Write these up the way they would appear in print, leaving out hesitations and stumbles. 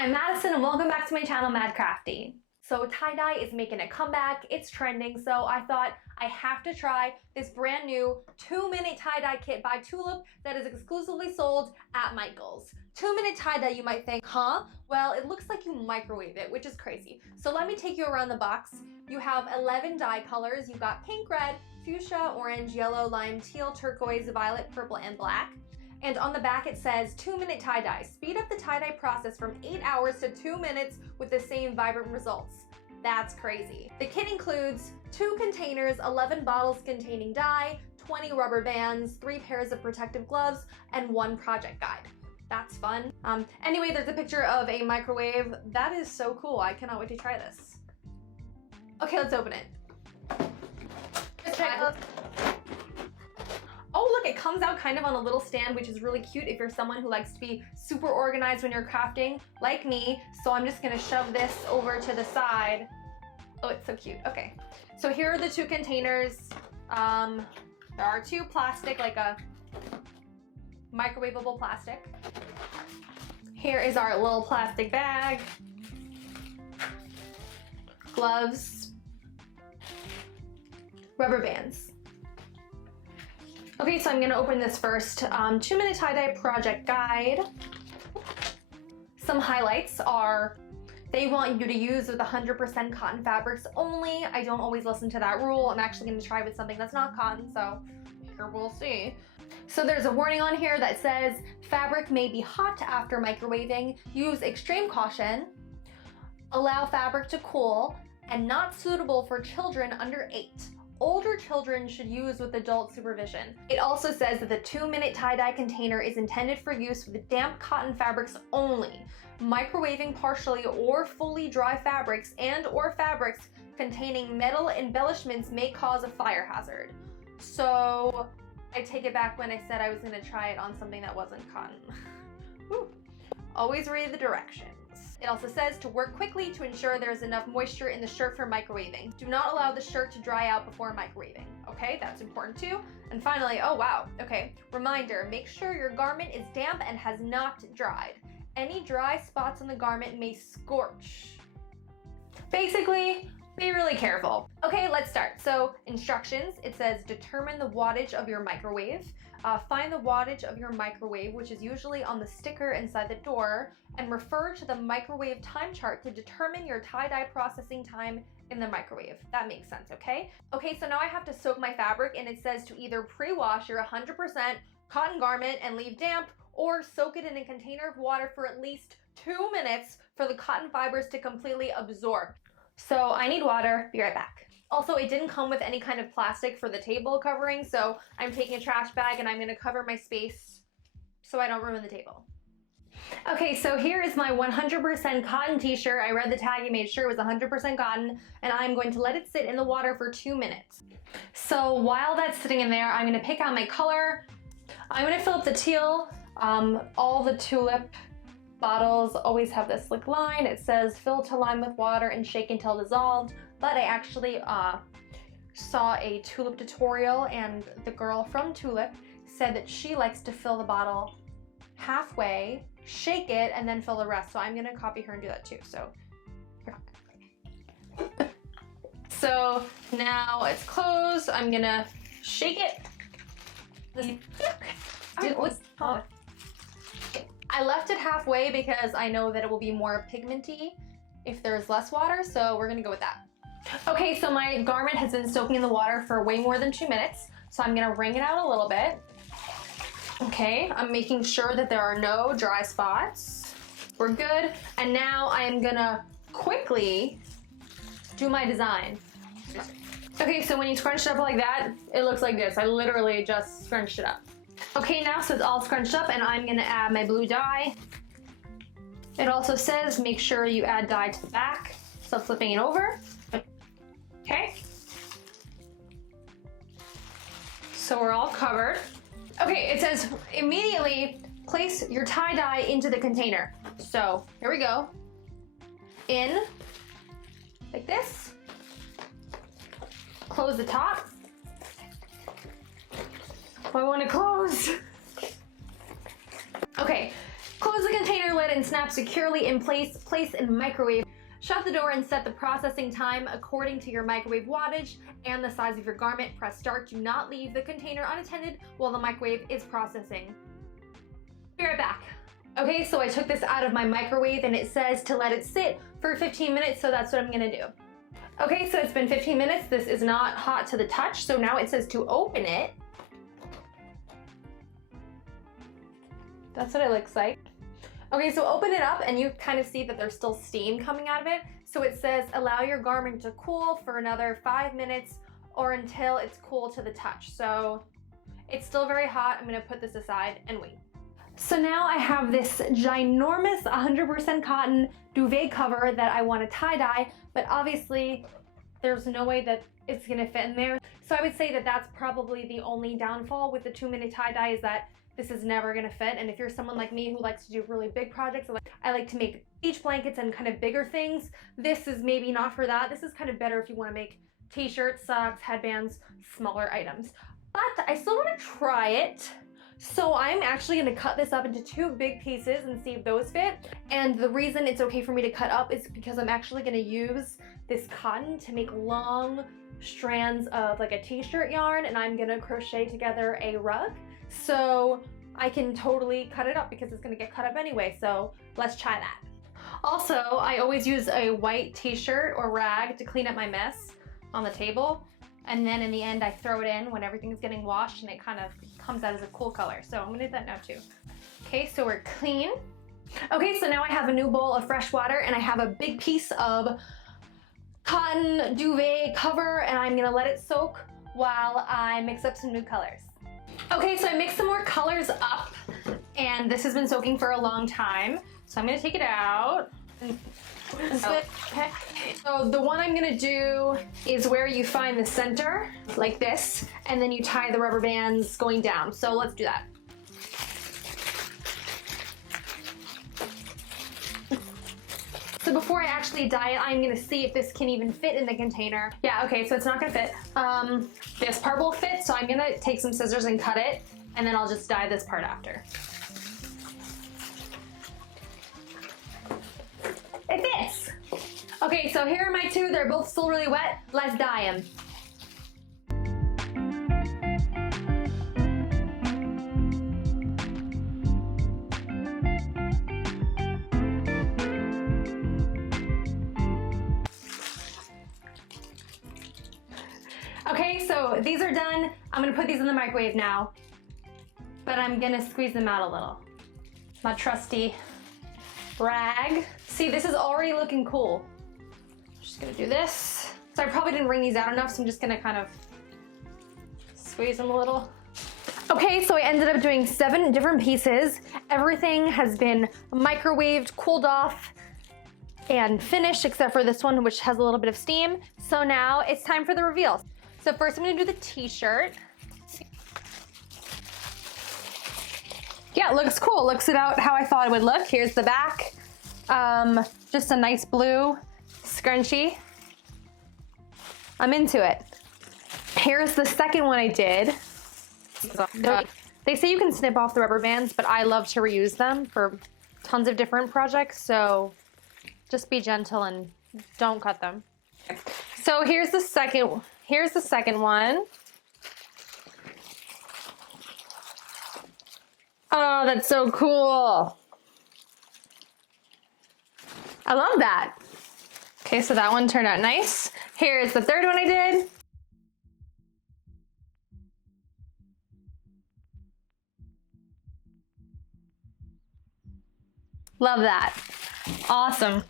I'm Madison and welcome back to my channel, MaddCrafty. So tie-dye is making a comeback, it's trending, so I thought I have to try this brand new 2-minute tie-dye kit by Tulip that is exclusively sold at Michael's. 2-minute tie-dye, you might think, huh? Well, it looks like you microwave it, which is crazy. So let me take you around the box. You have 11 dye colors. You've got pink, red, fuchsia, orange, yellow, lime, teal, turquoise, violet, purple, and black. And on the back it says 2-minute tie-dye. Speed up the tie-dye process from 8 hours to 2 minutes with the same vibrant results. That's crazy. The kit includes 2 containers, 11 bottles containing dye, 20 rubber bands, 3 pairs of protective gloves, and 1 project guide. That's fun. Anyway, there's a picture of a microwave. That is so cool. I cannot wait to try this. Okay, let's open it. Oh look, it comes out kind of on a little stand, which is really cute if you're someone who likes to be super organized when you're crafting, like me. So I'm just gonna shove this over to the side. Oh, it's so cute. Okay, so here are the 2 containers. There are 2 plastic, like a microwavable plastic. Here is our little plastic bag. Gloves. Rubber bands. Okay, so I'm gonna open this first. 2-minute tie-dye project guide. Some highlights are they want you to use with 100% cotton fabrics only. I don't always listen to that rule. I'm actually gonna try with something that's not cotton, so here we'll see. So there's a warning on here that says fabric may be hot after microwaving. Use extreme caution. Allow fabric to cool and not suitable for children under 8. Older children should use with adult supervision. It also says that the 2-minute tie-dye container is intended for use with damp cotton fabrics only. Microwaving partially or fully dry fabrics and or fabrics containing metal embellishments may cause a fire hazard. So I take it back when I said I was gonna try it on something that wasn't cotton. Always read the directions. It also says to work quickly to ensure there's enough moisture in the shirt for microwaving. Do not allow the shirt to dry out before microwaving. Okay, that's important too. And finally, oh wow, okay, reminder, make sure your garment is damp and has not dried. Any dry spots on the garment may scorch. Basically, be really careful. Okay, let's start. So instructions, it says determine the wattage of your microwave. Find the wattage of your microwave, which is usually on the sticker inside the door, and refer to the microwave time chart to determine your tie-dye processing time in the microwave. That makes sense, okay? Okay, so now I have to soak my fabric, and it says to either pre-wash your 100% cotton garment and leave damp, or soak it in a container of water for at least 2 minutes for the cotton fibers to completely absorb. So I need water, be right back. Also, it didn't come with any kind of plastic for the table covering, so I'm taking a trash bag and I'm gonna cover my space so I don't ruin the table. Okay, so here is my 100% cotton t-shirt. I read the tag and made sure it was 100% cotton, and I'm going to let it sit in the water for 2 minutes. So while that's sitting in there, I'm gonna pick out my color. I'm gonna fill up the teal. All the Tulip bottles always have this slick line. It says fill to line with water and shake until dissolved. But I actually saw a Tulip tutorial, and the girl from Tulip said that she likes to fill the bottle halfway, shake it, and then fill the rest. So I'm gonna copy her and do that too. So now it's closed. I'm gonna shake it. I left it halfway because I know that it will be more pigmenty if there's less water, so we're gonna go with that. Okay, so my garment has been soaking in the water for way more than 2 minutes, so I'm gonna wring it out a little bit. Okay, I'm making sure that there are no dry spots. We're good, and now I am gonna quickly do my design. Okay, so when you scrunch it up like that, it looks like this. I literally just scrunched it up. Okay, now so it's all scrunched up, and I'm gonna add my blue dye. It also says make sure you add dye to the back, so flipping it over. Okay. So we're all covered. Okay, it says immediately place your tie-dye into the container. So here we go. In, like this. Close the top. I want to close. Okay, close the container it and snap securely in place. Place in microwave. Shut the door and set the processing time according to your microwave wattage and the size of your garment. Press start. Do not leave the container unattended while the microwave is processing. Be right back. Okay, so I took this out of my microwave and it says to let it sit for 15 minutes, so that's what I'm gonna do. Okay, so it's been 15 minutes. This is not hot to the touch, so now it says to open it. That's what it looks like. Okay, so open it up and you kind of see that there's still steam coming out of it. So it says allow your garment to cool for another 5 minutes or until it's cool to the touch. So it's still very hot. I'm gonna put this aside and wait. So now I have this ginormous 100% cotton duvet cover that I want to tie-dye, but obviously there's no way that it's gonna fit in there. So I would say that that's probably the only downfall with the 2-minute tie-dye, is that this is never gonna fit. And if you're someone like me who likes to do really big projects, I like to make beach blankets and kind of bigger things, this is maybe not for that. This is kind of better if you wanna make t-shirts, socks, headbands, smaller items. But I still wanna try it. So I'm actually gonna cut this up into 2 big pieces and see if those fit. And the reason it's okay for me to cut up is because I'm actually gonna use this cotton to make long strands of like a t-shirt yarn, and I'm gonna crochet together a rug. So I can totally cut it up because it's gonna get cut up anyway. So let's try that. Also, I always use a white t-shirt or rag to clean up my mess on the table. And then in the end, I throw it in when everything's getting washed and it kind of comes out as a cool color. So I'm gonna do that now too. Okay, so we're clean. Okay, so now I have a new bowl of fresh water and I have a big piece of cotton duvet cover, and I'm gonna let it soak while I mix up some new colors. Okay, so I mixed some more colors up and this has been soaking for a long time. So I'm gonna take it out. Okay. So the one I'm gonna do is where you find the center, like this, and then you tie the rubber bands going down. So let's do that. So before I actually dye it, I'm gonna see if this can even fit in the container. Yeah, okay, so it's not gonna fit. This part will fit, so I'm gonna take some scissors and cut it, and then I'll just dye this part after. It fits! Okay, so here are my 2. They're both still really wet. Let's dye them. Okay, so these are done. I'm gonna put these in the microwave now, but I'm gonna squeeze them out a little. My trusty rag. See, this is already looking cool. I'm just gonna do this. So I probably didn't wring these out enough, so I'm just gonna kind of squeeze them a little. Okay, so I ended up doing 7 different pieces. Everything has been microwaved, cooled off, and finished, except for this one, which has a little bit of steam. So now it's time for the reveal. So first I'm gonna do the t-shirt. Yeah, it looks cool. Looks it out how I thought it would look. Here's the back. Just a nice blue scrunchie. I'm into it. Here's the second one I did. They say you can snip off the rubber bands, but I love to reuse them for tons of different projects, so just be gentle and don't cut them. So here's the second one. Oh, that's so cool. I love that. Okay, so that one turned out nice. Here's the third one I did. Love that. Awesome.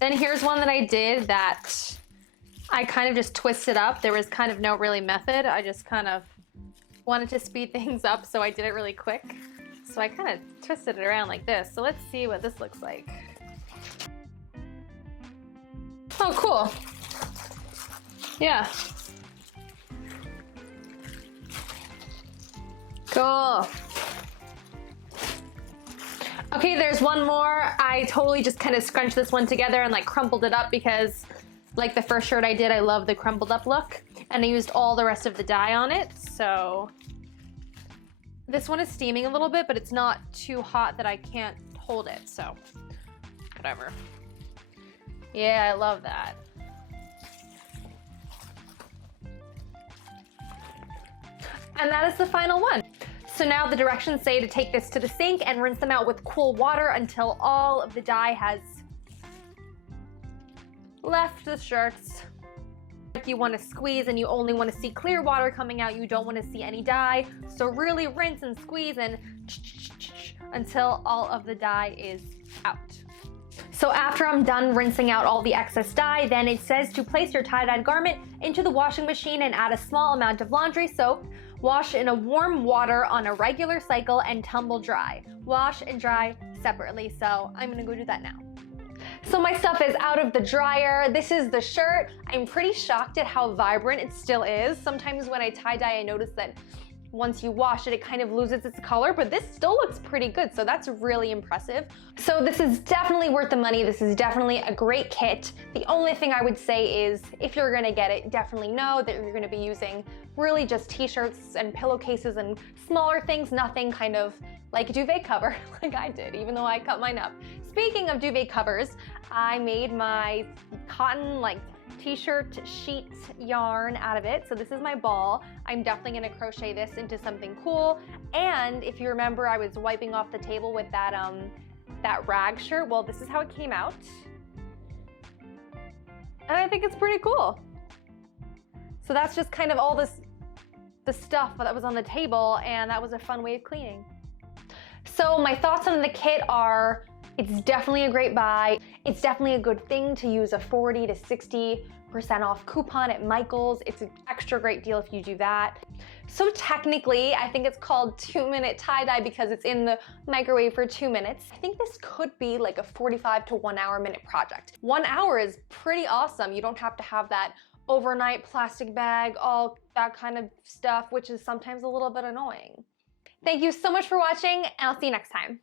Then here's one that I did that I kind of just twisted up. There was kind of no really method. I just kind of wanted to speed things up, so I did it really quick. So I kind of twisted it around like this. So let's see what this looks like. Oh, cool. Yeah. Cool. Okay, there's one more. I totally just kind of scrunched this one together and like crumpled it up because like the first shirt I did, I love the crumpled up look, and I used all the rest of the dye on it. So This one is steaming a little bit, but it's not too hot that I can't hold it, so whatever. Yeah, I love that. And that is the final one. So now the directions say to take this to the sink and rinse them out with cool water until all of the dye has left the shirts. If you want to squeeze and you only want to see clear water coming out, you don't want to see any dye. So really rinse and squeeze and until all of the dye is out. So after I'm done rinsing out all the excess dye, then it says to place your tie-dyed garment into the washing machine and add a small amount of laundry soap. Wash in a warm water on a regular cycle and tumble dry. Wash and dry separately. So I'm gonna go do that now. So my stuff is out of the dryer. This is the shirt. I'm pretty shocked at how vibrant it still is. Sometimes when I tie-dye, I notice that once you wash it, it kind of loses its color, but this still looks pretty good, so that's really impressive. So this is definitely worth the money. This is definitely a great kit. The only thing I would say is, if you're gonna get it, definitely know that you're gonna be using really just t-shirts and pillowcases and smaller things, nothing kind of like a duvet cover like I did, even though I cut mine up. Speaking of duvet covers, I made my cotton t-shirt sheet yarn out of it. So this is my ball. I'm definitely gonna crochet this into something cool. And if you remember, I was wiping off the table with that rag shirt. Well, this is how it came out. And I think it's pretty cool. So that's just kind of all the stuff that was on the table, and that was a fun way of cleaning. So my thoughts on the kit are, it's definitely a great buy. It's definitely a good thing to use a 40 to 60% off coupon at Michael's. It's an extra great deal if you do that. So technically, I think it's called 2-minute tie-dye because it's in the microwave for 2 minutes. I think this could be like a 45 to 1 hour minute project. 1 hour is pretty awesome. You don't have to have that overnight plastic bag, all that kind of stuff, which is sometimes a little bit annoying. Thank you so much for watching, and I'll see you next time.